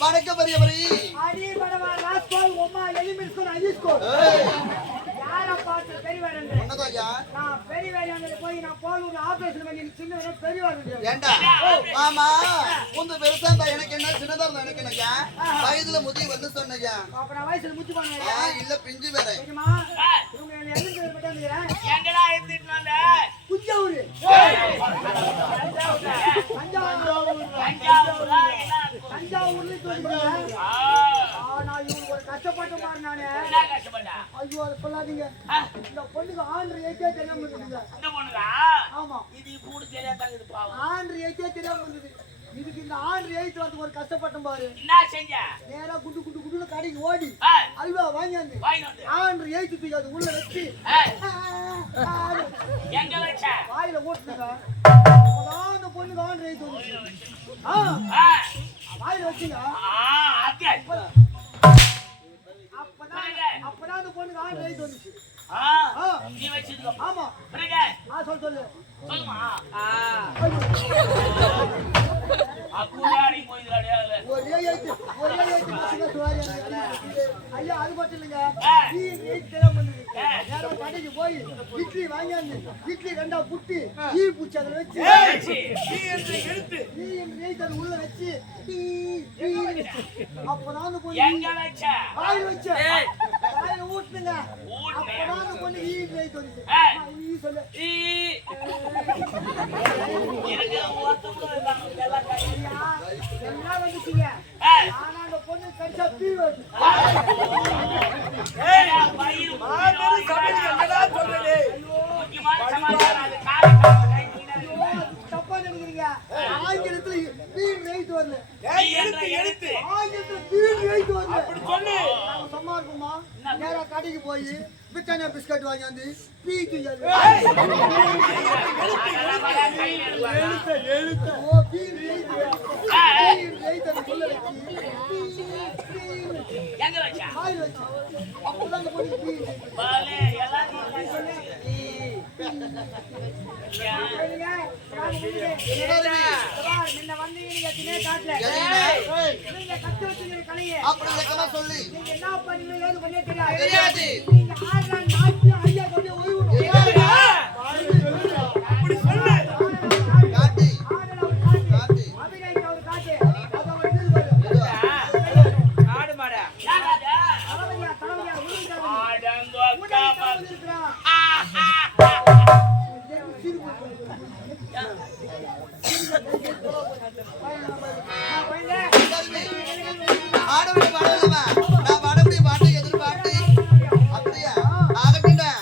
வணக்கம் பெரியவரே. எனக்கு என்ன சின்னதா இருந்தா எனக்கு என்னையா வயதுல முதி வந்து சொன்னையா வயசுல முச்சு பண்ண இல்ல பிஞ்சு வேற கஷ்டப்பட்ட மாதிரி நானு ஐயோ அதை சொல்லாதீங்க இந்த பொண்ணுக்கு ஆண்டு ஏற்றே தெரியாம இருந்தது ஆமா இது கூட தெரியாத ஆண்டு ஏற்றே தெரியாம இருந்தது இதுக்கு இந்த ஆண்டு ஏற்று வந்து ஒரு கஷ்டப்பட்டும் பாரு என்ன செஞ்ச நேரா குண்டு குண்டு குண்டு கடைக்கு ஓடி அல்வா வாங்கியாந்து ஆண்டு ஏற்று தூக்கி அது உள்ள வச்சு எங்க வச்ச வாயில ஓட்டுங்க அப்பதான் அந்த பொண்ணுக்கு ஆண்டு ஏற்று வந்து வாயில வச்சுங்க அப்பதான் அந்த பொண்ணுக்கு ஆண்டு ஏற்று வந்துச்சு நீ வச்சிருக்க ஆமா சொல்லு சொல்லுமா அக்குலாடி போயிடாடியால ஒரே ஐயா அது மட்டும் இல்லங்க நீ ஏத்தல பண்ணுங்க யாரோ கடைக்கு போய் இட்லி வாங்கியாந்து இட்லி ரெண்டா புட்டி ஈ பூச்சி அதல வச்சு நீ ஏத்த உள்ள வச்சு அப்பதான் அந்த பொண்ணு எங்க வச்ச வாயில வச்ச வாயில ஊட்டுங்க அப்பதான் அந்த பொண்ணு ஈ ஏத்த வந்து ஈ சொல்லு ஈ எனக்கு ஓட்டுங்க எல்லாம் கையா எல்லாம் வந்துட்டீங்க ஆனா அந்த பொண்ணு கடிச்சா பீ வருது ஏய் வயிறு மாமரி சபையில என்னடா சொல்றே முக்கியமான சமாச்சாரம் அது காலை தப்பா நினைக்கிறீங்க ஆங்கிலத்துல பீ ரைட் வரல ஏய் எழுத்து ஆங்கிலத்துல பீ ரைட் வரல அப்படி சொல்லு நாம சும்மா இருக்குமா நேரா கடைக்கு போய் பிட்டானியா பிஸ்கட் வாங்கியாந்து பீ தூயல் எழுத்து ஓ பீ ரைட் சொல்ல எங்க வச்சா வாயில வச்சா அப்பதான் அந்த பொண்ணு பீ பாலே எல்லாரும் சொல்லு என்ன வந்து நீங்க தினே காட்டல நீங்க கத்து வச்சிருக்கிற கலையை அப்படி சொல்லி நீங்க என்ன பண்ணீங்க ஏது பண்ணே தெரியாது தெரியாது நீங்க ஆடுற நாட்டு ஐயா கொஞ்சம் ஓய்வு அப்படி சொல்லு காட்டி காட்டி அபிநயிக்க ஒரு காட்டி அத ஒரு இது ஆடு மாடா யாராடா தலவரியா உருண்டாங்க ஆடங்கோக்கா இருக்கறான் ஆடவே பாடலவா நான் பாடக்கூடிய பாட்டை எதிர்பார்த்து அப்படியே ஆகட்டும்டா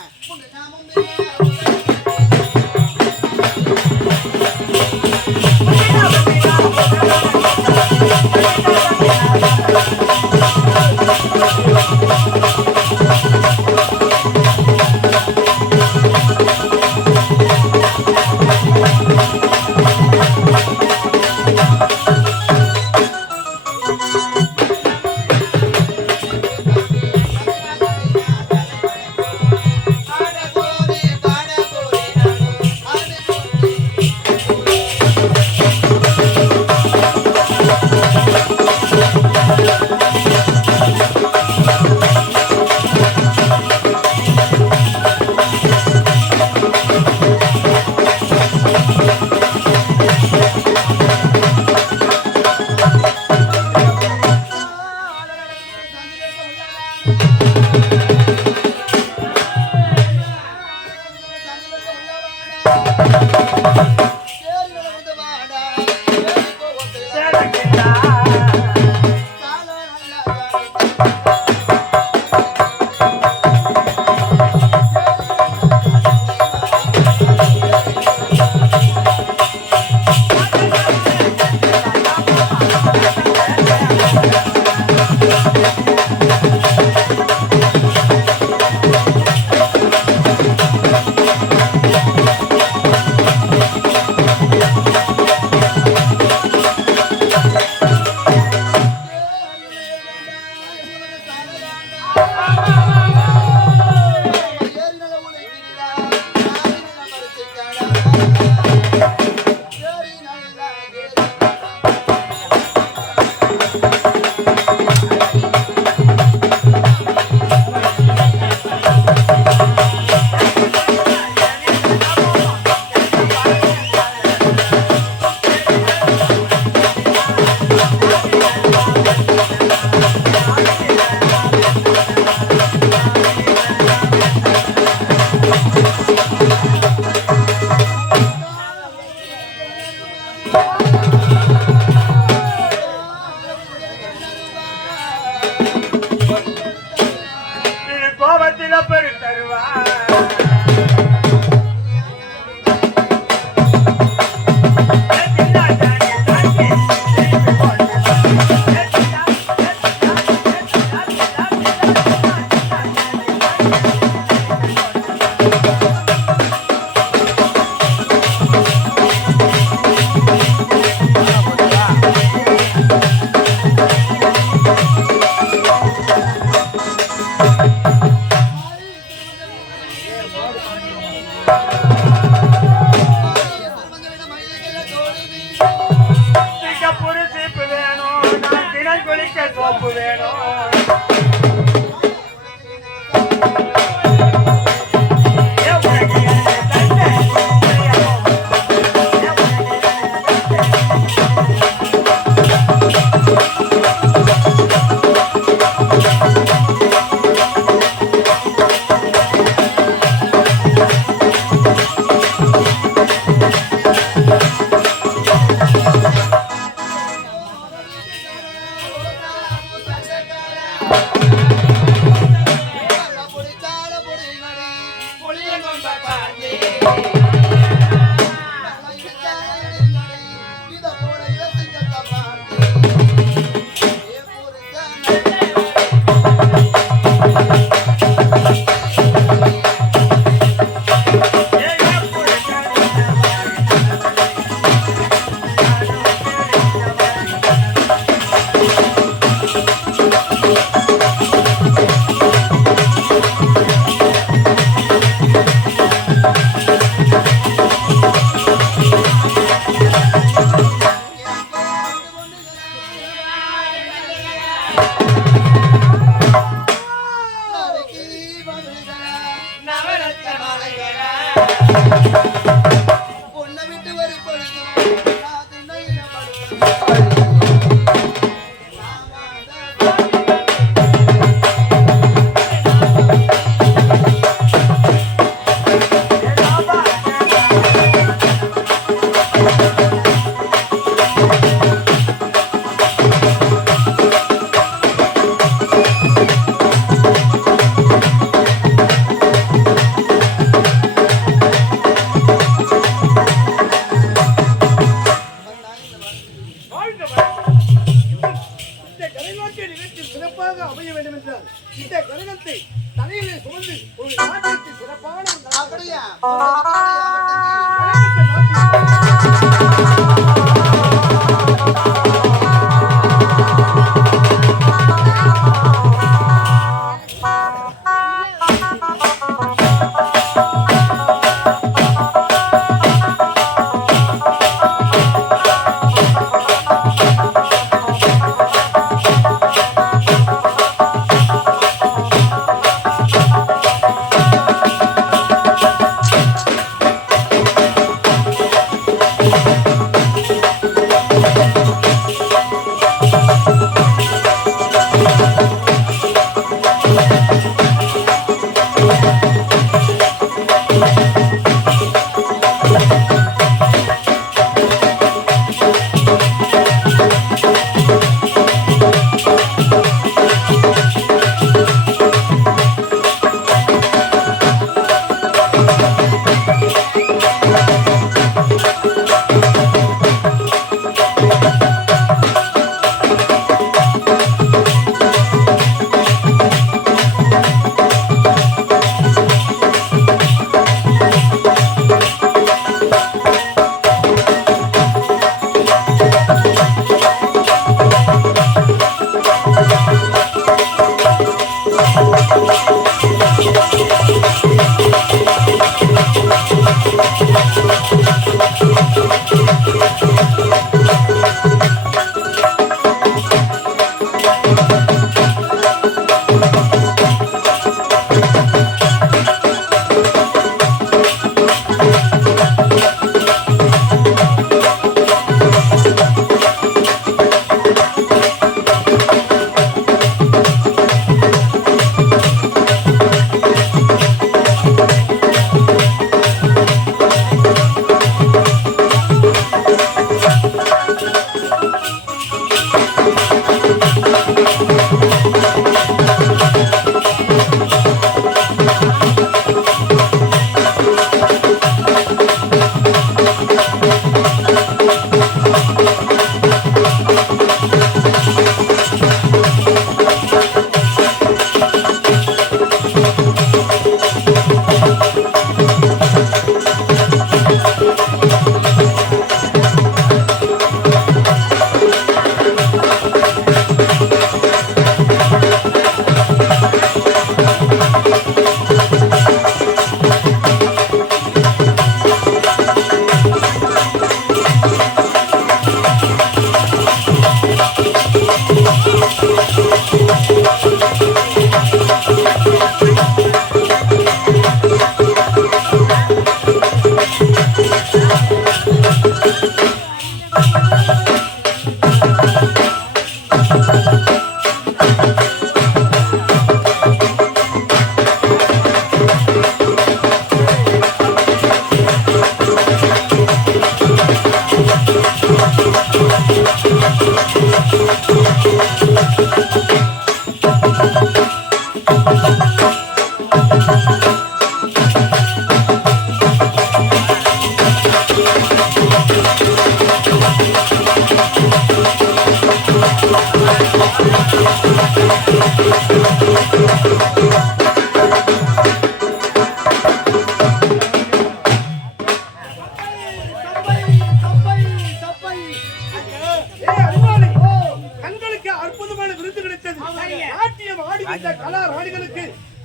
இந்த கிரகத்தை தலையிலே சுமந்து ஒரு நாட்டிற்கு சிறப்பான அப்படியா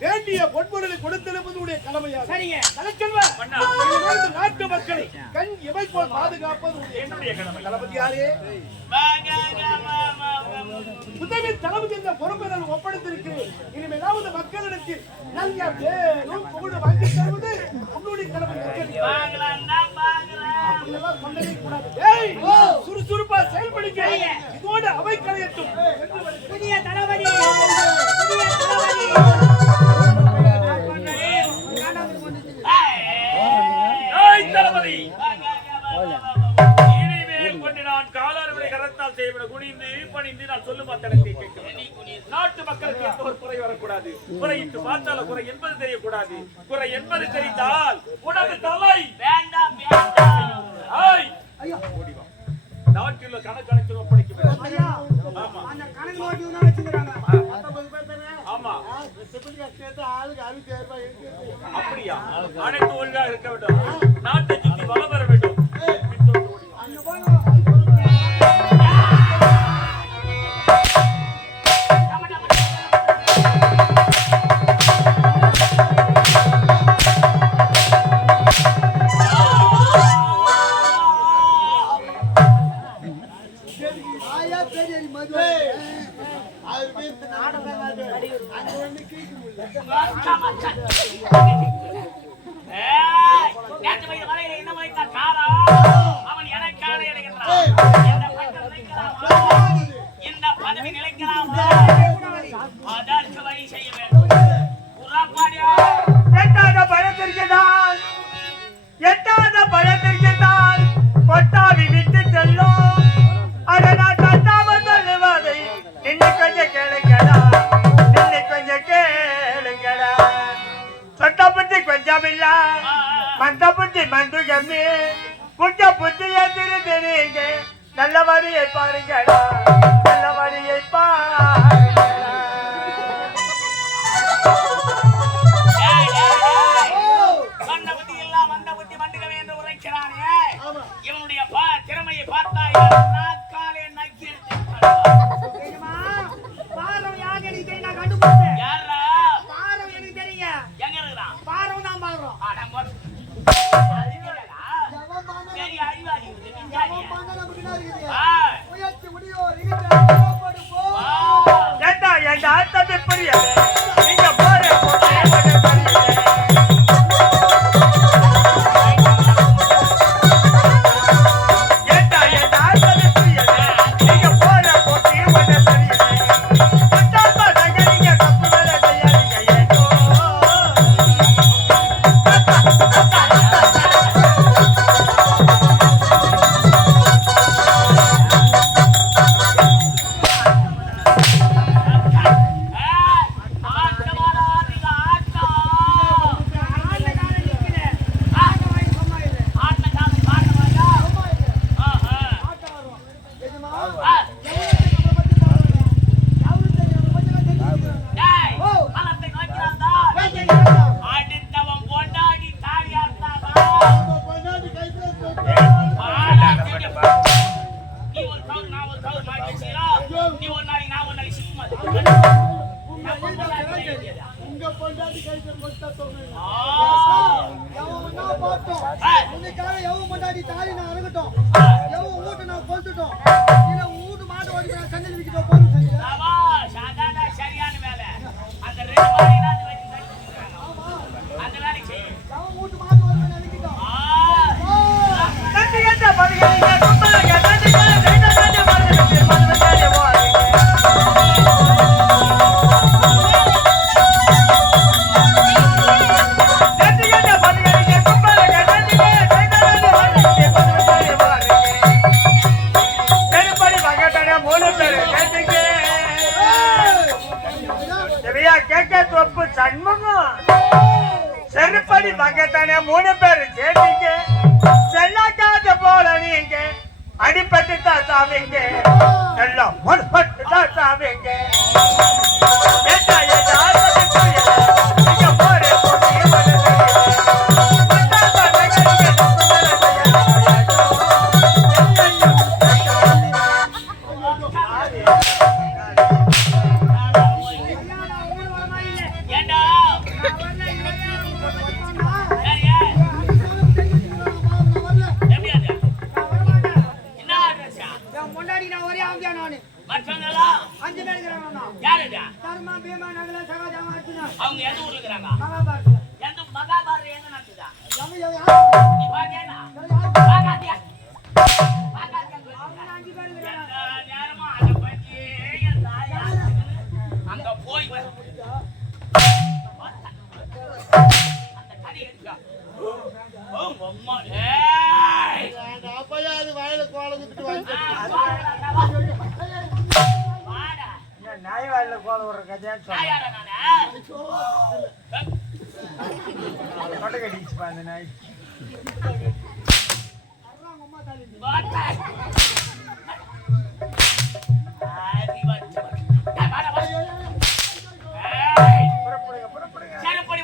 வேண்டிய பொன்பொருளை கொடுத்தெழுப்பதுடைய கடமையா? நாட்டு மக்களை கண் இமை போல் பாதுகாப்பது என்னுடைய கடமை. தளபதி யாரே? முதலில் தளபதி என்ற பொறுப்பை நான் ஒப்படைத்திருக்கிறேன். இனிமேலாவது மக்களிடத்தில் நல்ல பேரும் புகழும் வாங்கி தருவது உன்னுடைய கடமை. சுறுசுறுப்பா செயல்படுங்க. இதோடு அவை கலையட்டும். புதிய தளபதி நாட்டு மக்களுக்கு எந்த ஒரு குறை வரக்கூடாது. குறையிட்டு பார்த்தால குறை என்பது தெரியக்கூடாது. குறை என்பது தெரிந்தால் உனது தலை வேண்டாம் நாட்டில் கணக்கணக்கு ஒப்படைக்க வேண்டும். ஆமா அப்படியா? அனைத்து ஒழுங்காக இருக்க வேண்டும். நாட்டை சுற்றி வளம் பெற வேண்டும். இந்த பதவி நிலைக்கலாமா? அதற்கு வழி செய்ய வேண்டும். எட்டாத பழத்திற்குதான் கொட்டாவி விட்டு செல்லும். அதை நான் கட்டாம சொல்லுவதை இன்னும் கொஞ்சம் கேளுங்கடா, இன்னும் கொஞ்சம் கேளுங்கடா. சொட்ட புத்தி கொஞ்சம் இல்ல, மந்த புத்தி மந்து கம்மி, புட்ட புத்திய திருத்தீங்க. நல்ல வழியை பாருங்கடா, நல்ல வழியை பாருங்கடா. இவனுடைய திறமையை பார்த்தா நாக்காலே நக்கி எடுத்து எங்க இருக்கிறான்? சரி, அறிவாளி ஏண்டா ஏண்டா தம்பி புரியல, நீங்க போற போட்டே புரியல. சரியான வேலை. அந்த 2 மாடினாவது வச்சு அந்த வேலை செய்யும். செருப்படி பக்கத்தானே 3 பேரு சேர்த்தீங்க. செல்லாக்காத போல நீங்க அடிப்பட்டு தான் சாவிங்க, எல்லாம் முன்பட்டு தான் சாவிங்க. அவங்க எந்த ஊர்ல இருக்கிறாங்க? எந்த மகாபாரத எங்க நடக்குதா? நேரமா அதை பத்தி அங்க போய் அந்த கதை எடுக்கா. அப்பயாவது வயல கோலத்துட்டு வந்து நாய் வாயில கோல ஒரு கதையான்னு கொட்டை கட்டிச்சு அந்த நாய். செருப்படி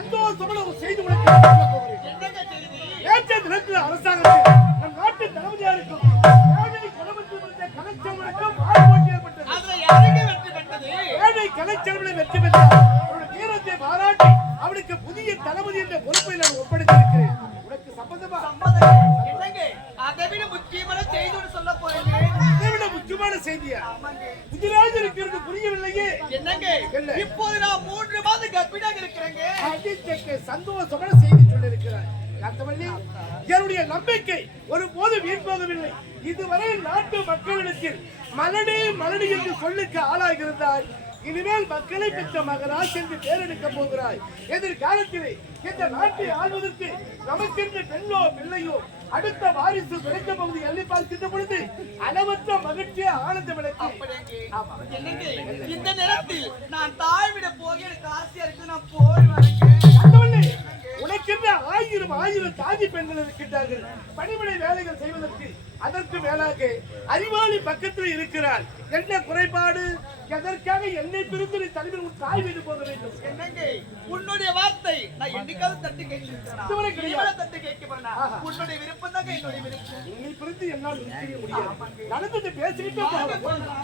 சந்தோஷமான ஒரு செய்தி உனக்கு நான் சொல்லப் போகிறேன். என்னங்க செய்தி? நேற்றைய தினத்தில் அரசாங்கத்தில் நம் நாட்டு தளபதியா இருக்கும் ஏழை கணவன் கலைச்செல்வனுக்கும் வாய் போட்டி ஏற்பட்டது. அதுல யாருங்க வெற்றி பெற்றது? ஏழை கலைச்செல்வனை வெற்றி பெற்றார். அவருடைய வீரத்தை பாராட்டி அவனுக்கு புதிய தளபதி என்ற பொறுப்பை நான் ஒப்படைத்திருக்கிறேன். உனக்கு சம்பந்தமா? என்னங்க அதை விட முக்கியமான செய்தி ஒன்று சொல்ல போறீங்க. இதை விட முக்கியமான செய்தியா? புதிராக இருக்கிறது புரியவில்லையே. என்னங்க இப்போது நான் 3 மாதம் கர்ப்பிணியாக இருக்கிறேங்க. அதிர்ச்சிக்கு சந்தோஷமான செய்தி சொல்லியிருக்கிறார். காத்தவள்ளி, என்னுடைய நம்பிக்கை ஒருபோது வீண் போகவில்லை. இதுவரை நாட்டு மக்களிடத்தில் மலனே மலனி என்று சொல்லுக்கு ஆளாகியிருந்தாய். இனிமேல் மக்களை பெற்ற மகராஜ் என்று பேரெடுக்க போகிறாய். எதிர்காலத்திலே இந்த நாட்டை ஆள்வதற்கு நமக்கென்று பெண்ணோ பிள்ளையோ அடுத்த வாரிசு கிடைக்க போவது எண்ணி பார்க்கின்ற பொழுது அளவற்ற மகிழ்ச்சியா ஆனந்த விளக்கு. என்னங்க இந்த நேரத்தில் நான் தாழ்விட போக எனக்கு ஆசையா இருக்கு. நான் போய் வரேங்க. உனக்கென்று ஆயிரம் தாதி பெண்கள் இருக்கின்றார்கள் பணிமனை வேலைகள் செய்வதற்கு. அதற்கு மேலாக அறிவாளி பக்கத்தில் இருக்கிறார். என்ன குறைபாடு? எதற்காக என்னை பிரிந்து நீ தலைவர் உன் தாய் வீடு போக வேண்டும்? என்னங்க உன்னுடைய வார்த்தை நான் என்னைக்காவது தட்டி கேட்கிறேன். தட்டி கேட்கிறேன். உன்னுடைய விருப்பம் தாங்க என்னுடைய விருப்பம். உன்னை பிரிந்து என்னால் நிற்க முடியாது. நடந்தது பேசிக்கிட்டே போகலாம்.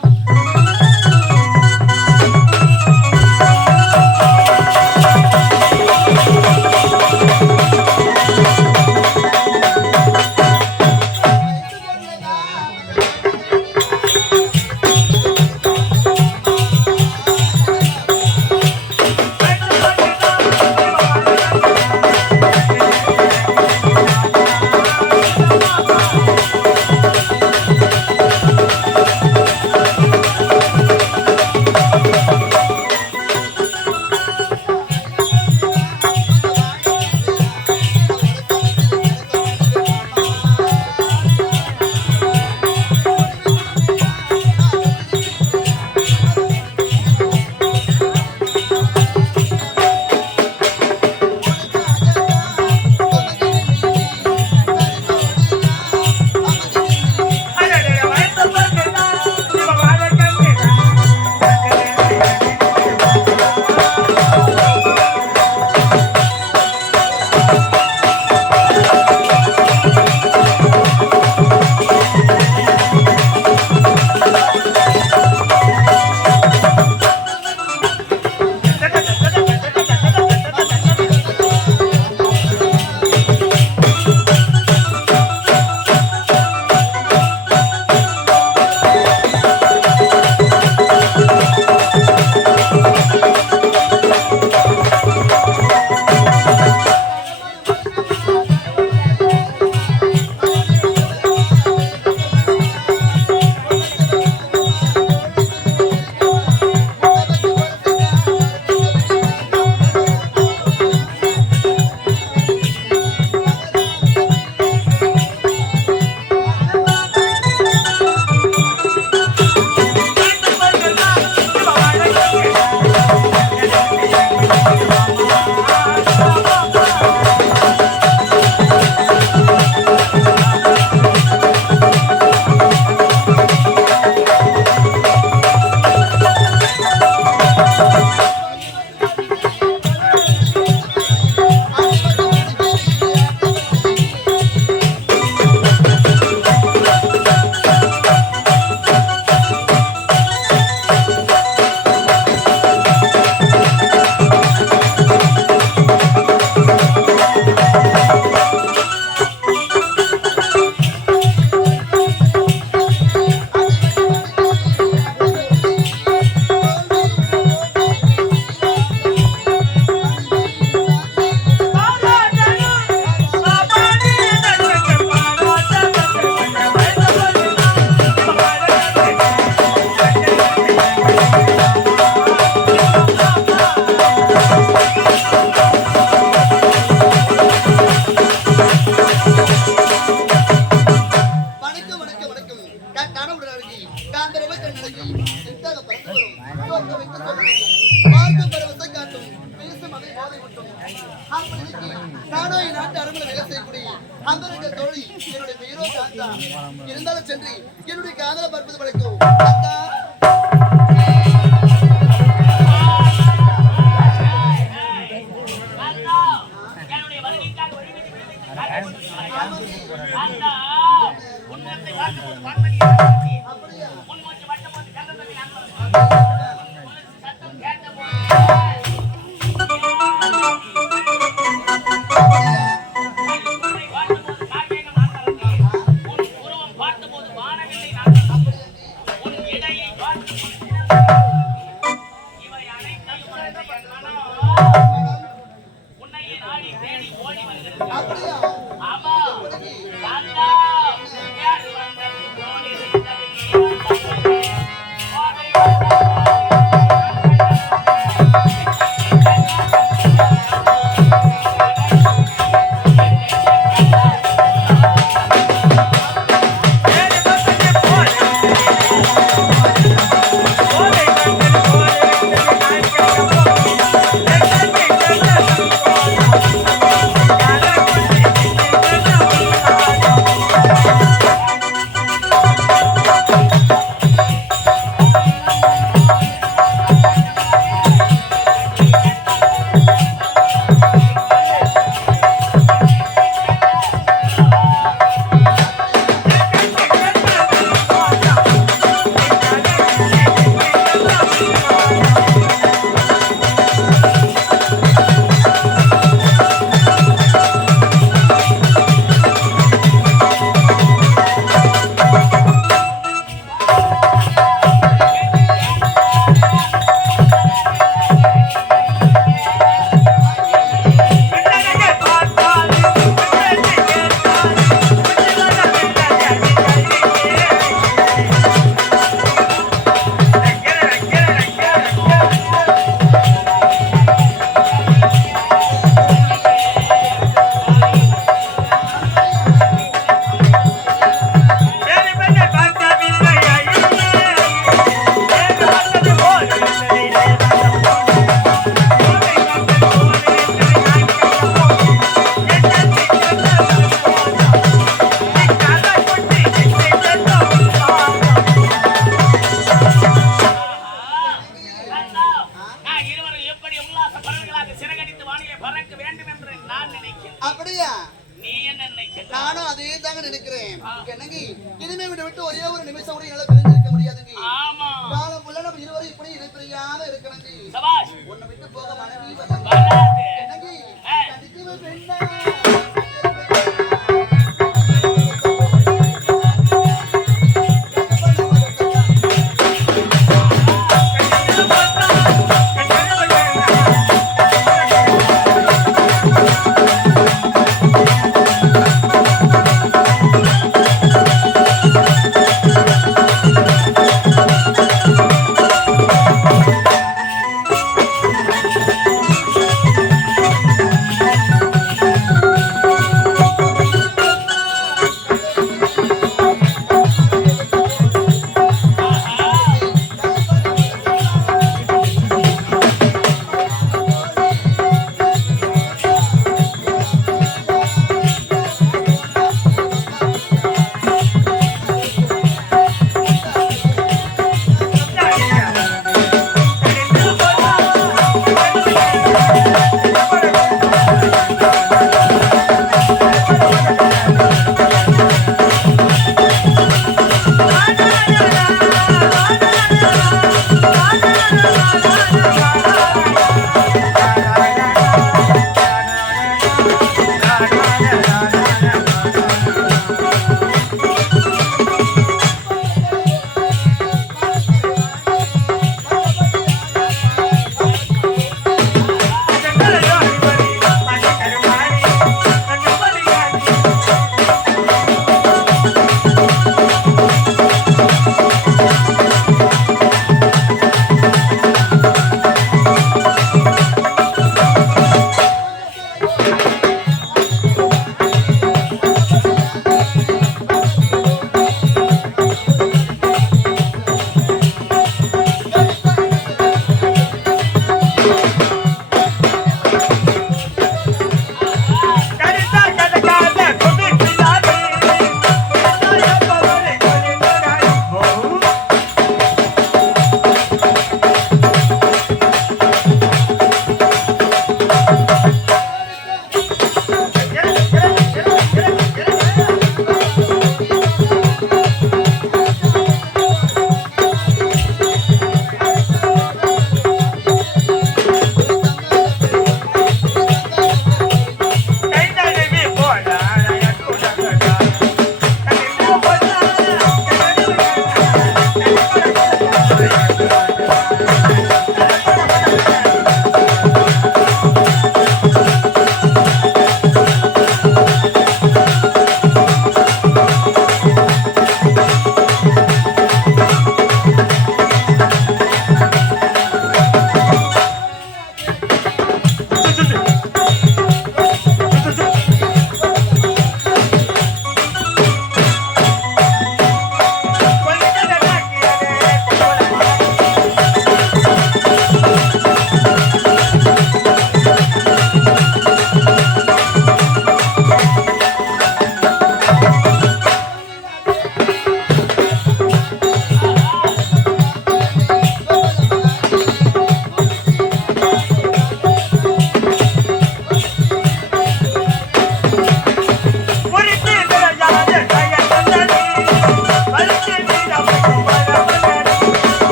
இருந்தாலும் சென்று என்னுடைய காதல பற்பது வரைக்கும் அக்கா அண்ணா, உன்முகத்தை பார்த்தபோது வான்மதி ஆனந்தமே. உன்முகத்தை பார்த்தபோது கந்ததமி ஆனந்தமே. சத்தம் கேட்டபோது உன்னை பார்த்தபோது கார்மேகம் ஆனந்தமே. உன் உருவம் பார்த்தபோது வானவில்லை ஆனந்தமே. உன் இடையை பார்த்தபோது இவை அனைத்தையும் மறந்த என் மனம் உன்னையே நாடி தேடி ஓடி வருகிறது. ஆமா கந்தா, யார் வந்தது தோணி இருந்தது நீ வந்தது ஓடி வந்தது. நான் இருவரும் எப்படி உல்லாச பறவைகளாக சிறகடித்து வானிலே பறக்க வேண்டும் என்று நான் நினைக்கிறேன். அப்படியா? நீ என்ன நினைக்கிறாய்? நானும் அதே தாங்க நினைக்கிறேன். என்னங்க இனிமே விட்டு ஒரே ஒரு நிமிஷம் கூட என்னால பிரிஞ்சிருக்க முடியாதுங்க. ஆமா காலம் ஃபுல்லா நம்ம இருவரும் இப்படி இணைப்பிரியாத இருக்கணுங்க. சபாஷ். உன்னை விட்டு போக மனைவி வராது. வராது. என்னங்க கண்டிப்பா பெண்ணா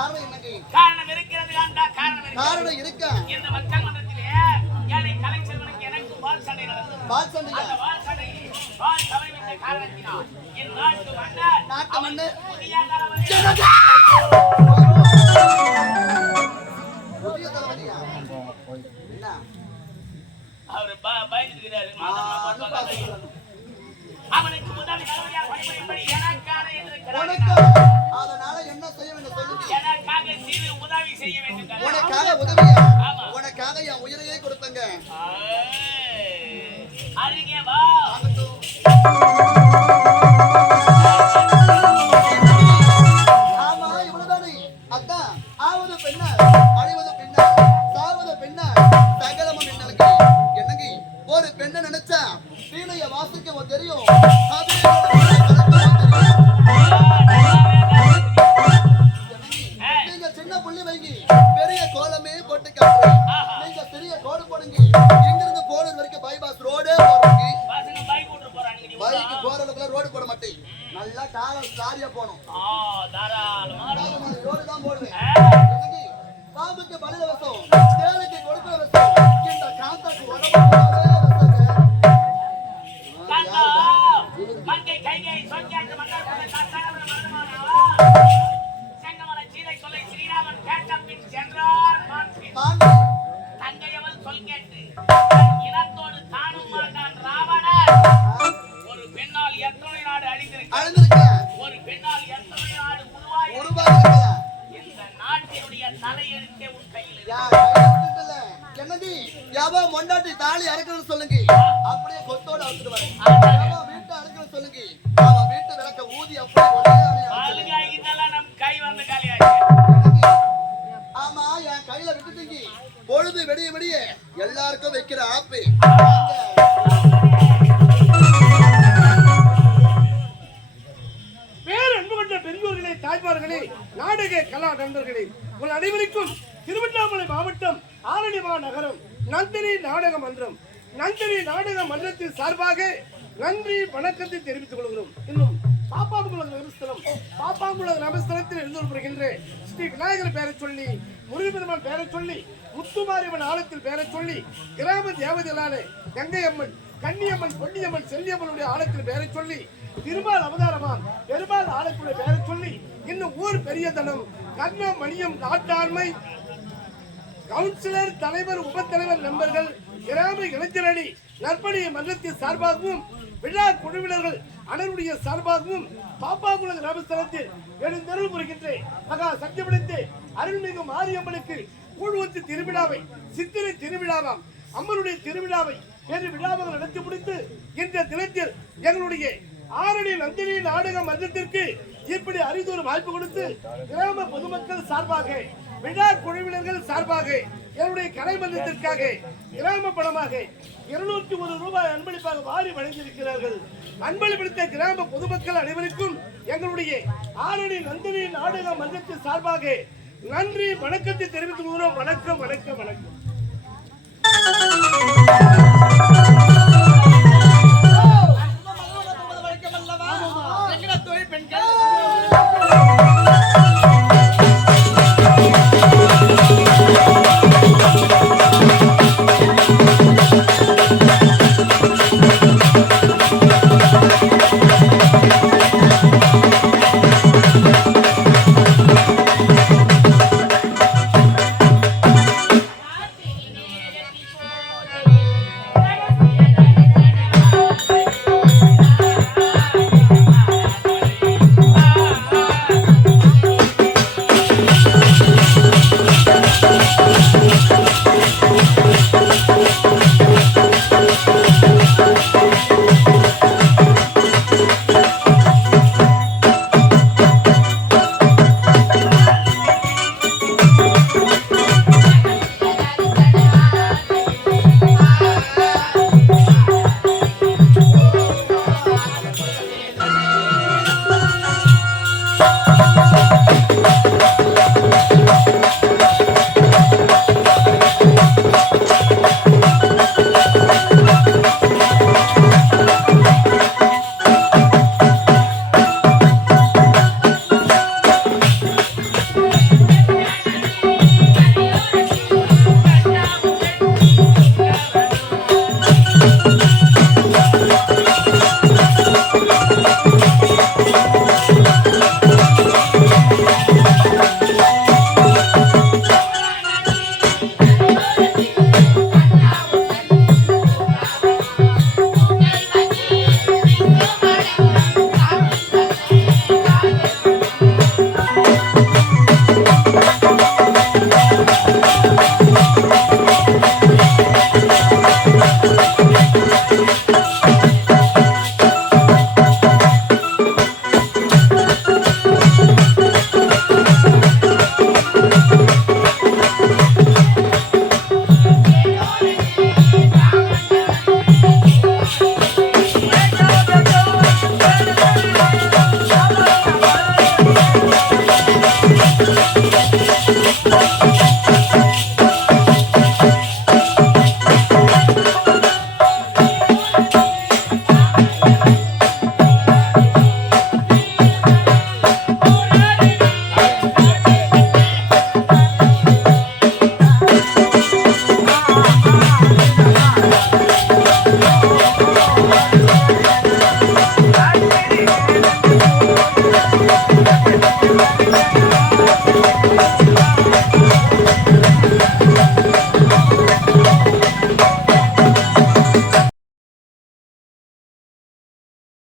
காரணம் என்னங்க? காரணம் இருக்கிறது ஆண்டா, காரணம் இருக்கிறது. காரணம் இருக்கா? இந்த மக்கள் மன்றத்திலே ஏழை கலைச்செல்வனுக்கு எனக்கு வாள் சண்டை நடந்தது. பால் சண்டையா? அந்த வாள் சண்டையில் வாள் தவறிவிட்ட காரணத்தினால் என் நாட்டு மன்னர் நாட்டு மன்னர் புதிய தளபதி புதிய தளபதியா? என்ன? அவர் பயந்துக்கிறாரு. அவனுக்கு முதல் தளபதியாக பணிபுரியும்படி எனக்கான உனக்கு அதனால என்ன செய்ய வேண்டும் சொல்லுங்க. எனக்காக சிறு உதவி செய்ய வேண்டும். உனக்காக உதவியா? ஆமா. உனக்காக என் உயிரையே கொடுப்பேங்க. அருகே வா. ஆமா, இவ்வளவுதானே அக்கா. ஆவது பெண்ணால் அழிவது பெண்ணால் சாவது பெண்ணால் சகலமும் என்னங்க. என்னங்க ஒரு பெண்ணை நினைச்சா வீணைய வாசிக்க தெரியும். அதே நீங்க சின்ன புள்ளி வைங்கி பெரிய கோலமே போட்டு காட்டுறேன். நீங்க பெரிய கோடு போடுங்க. இங்கிருந்து போனது வரைக்கும் பைபாஸ் ரோடே போடுறீங்க. பசங்க பைக் ஓட்டு போறாங்க. நீ பைக்கு போறதுக்குள்ள ரோடு போட மாட்டேன். நல்லா காலம் சாரியா போகணும். தாராளமா ரோடு தான் போடுவேன். என்னங்க, பாம்புக்கு பலில வசம், தேவைக்கு கொடுக்கிற வசம், இந்த காந்தாக்கு உடம்பு கண்டா மங்கை கைகை சொற்காற்று மன்னர் போல கர்த்தகவன மரணமானவா செங்கமல சீதை சொல்லை ஸ்ரீராமன் கேட்ட பின் சென்றார் மாற்றி தங்கையவள் சொல் கேட்டு இனத்தோடு தானும் மாட்டான் ராவணன் ஒரு பெண்ணால் எத்தனை நாடு அழிந்திருக்க ஒரு பெண்ணால் எத்தனை நாடு உருவாகி இந்த நாட்டினுடைய தலையெழுத்தே உன் கையில் என்னடி யாவா மொண்டாட்டி தாலி அறுக்கணும்னு சொல்லுங்க. அப்படியே கொத்தோட அறுத்துட்டு வரேன். யாவா வீட்டை அறுக்கணும்னு சொல்லுங்க. யாவா வீட்டு விளக்க ஊதி அப்படியே ஒரே ஆளுங்க இதெல்லாம் நம் கை வந்து காலியாச்சு. ஆமா, என் கையில விட்டுட்டீங்க. பொழுது விடிய விடிய எல்லாருக்கும் வைக்கிற ஆப்பு. வேறு அன்பு கொண்ட பெரியோர்களே, தாய்மார்களே, நாடக கலா நண்பர்களே, உங்கள் அனைவருக்கும் திருவண்ணாமலை மாவட்டம் ஆரணிமா நகரம் நந்தினி நாடக மன்றம் நந்தினி நாடக மன்றத்தின் சார்பாக நன்றி வணக்கத்தை தெரிவித்துக் கொள்கிறோம். இன்னும் பாப்பாங்குளம் நமஸ்தலத்தில் எழுந்துள்ளப்படுகின்ற ஸ்ரீ விநாயகர் பேரை சொல்லி, முருகப்பெருமான் பேரை சொல்லி, முத்துமாரியம்மன் ஆலயத்தில் பேரை சொல்லி, கிராம தேவதைகளான கங்கையம்மன், கன்னியம்மன், பொன்னியம்மன், செல்லியம்மனுடைய ஆலயத்தில் பேரை சொல்லி, திருமால் அவதாரமான் பெருமாள் ஆலயத்துடைய பேரை சொல்லி, இன்னும் ஊர் பெரிய தனம் கர்ண மணியம் நாட்டாண்மை கவுன்சிலர், தலைவர், உபத்தலைவர், நண்பர்கள், கிராம இளைஞரணி நற்பணி மன்றத்தின் சார்பாகவும் விழா குழுவினர்கள் அனைவருடைய சார்பாகவும் பாப்பாங்குளம் கிராமஸ்தலத்தில் எழுந்தருள் புரிகின்ற மகா சக்திபடைத்து அருள்மிகு மாரியம்மனுக்கு கூழ்வத்து திருவிழாவை, சித்திரை திருவிழாவாம் அம்மனுடைய திருவிழாவை வேறு விழாவாக நடத்தி முடித்து இந்த தினத்தில் எங்களுடைய ஆரணி நந்தினி நாடக மன்றத்திற்கு இப்படி அரிதொரு வாய்ப்பு கொடுத்து கிராம பொதுமக்கள் சார்பாக, விழா குழுவினர்கள் சார்பாக, என்னுடைய கலை மன்றத்திற்காக கிராம பணமாக 201 ரூபாய் அன்பளிப்பாக வாரி வழங்கியிருக்கிறார்கள். அன்பளிப்படுத்த கிராம பொதுமக்கள் அனைவருக்கும் எங்களுடைய ஆரணி நந்தினி நாடக மன்றத்தின் சார்பாக நன்றி வணக்கத்தை தெரிவித்துக் கொள்கிறோம். வணக்கம், வணக்கம், வணக்கம்.